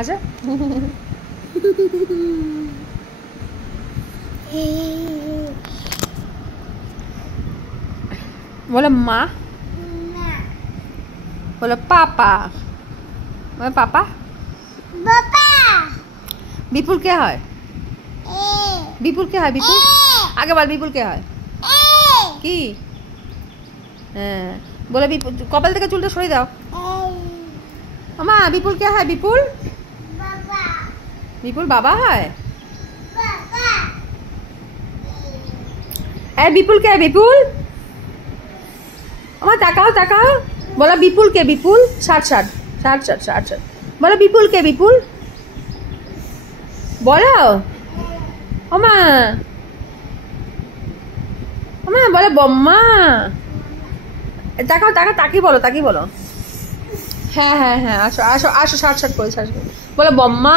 হাসো। बोलो माँ, बोलो पापा, बोलो पापा। विपुल क्या है? विपुल क्या है? विपुल आगे बोल, विपुल क्या है की? बोले विपुल कपाल থেকে চুলটা সরিয়ে দাও। माँ विपुल क्या है? विपुल विपुल बाबा है। विपुल क्या है? विपुल माँ ताकाओ ताकाओ। बोला विपुल के? विपुल 60 बोला विपुल के? विपुल बोलो ओमा ओमा बोले बम्मा। ताकाओ ताकाओ ताकी बोलो, ताकी बोलो। हाँ हाँ हाँ आसो आसो आसो 60 করে 60 बोलो बम्मा।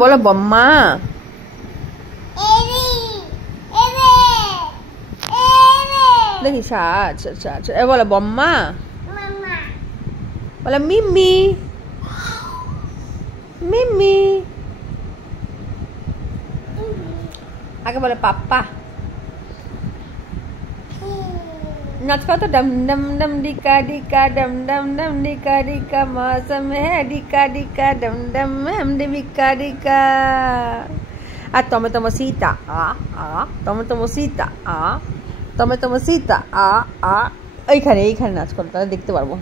बोलो बम्मा। देखी 60 बोलो बम्मा। बोलो मिम्मी मिम्मी। आगे बोलो पापा। नाच का तो डम डम डम डिका डिका डम डम डम डिका डिका मौसम है डिका डिका डम डम हम डिका डिका। আর তমে তমে সীতা আ আ তমে তমে সীতা আ তমে তমে সীতা আ আ। এইখানে এইখানে নাচ করো, তাহলে দেখতে পারবো।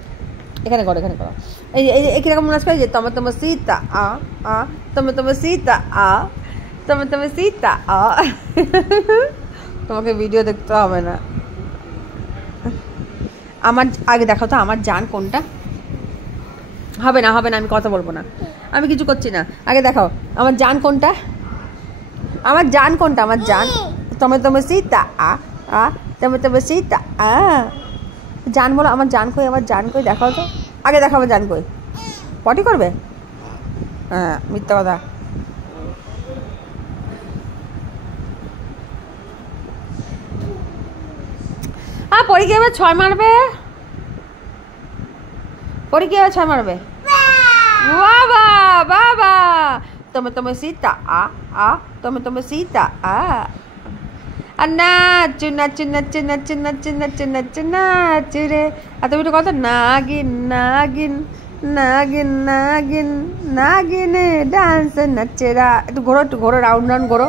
এখানে করো, এখানে করো। এই এই কিরকম নাচ করে যে তমে তমে সীতা আ আ তমে তমে সীতা আ তমে তমে সীতা আ। তোমাকে ভিডিও দেখতে হবে না। আমার আগে দেখাও তো আমার জান কোনটা। হবে না হবে না, আমি কথা বলবো না, আমি কিছু করছি না। আগে দেখাও আমার জান কোনটা, আমার জান কোনটা, আমার জান। তমে তমে সীতা আ আ তমে তমে সীতা আ। জান বলো, আমার জান কই, আমার জান কই দেখাও তো। আগে দেখাও আমার জান কই। পটি করবে? হ্যাঁ মিথ্যা কথা। পরীক্ষা এবার 6 মারবে, পরীক্ষা এবার 6 মারবে। বাবা বাবা তমে তমে সীতা আ আ তমে তমে সীতা আ। আর নাচু নাচু নাচু নাচু নাচু নাচু নাচু নাচু রে। আর তুমি একটু কথা নাগিন নাগিন নাগিন নাগিন নাগিনে ডান্স নাচেরা। একটু ঘোরো, একটু ঘোরো, রাউন্ড রাউন্ড ঘোরো।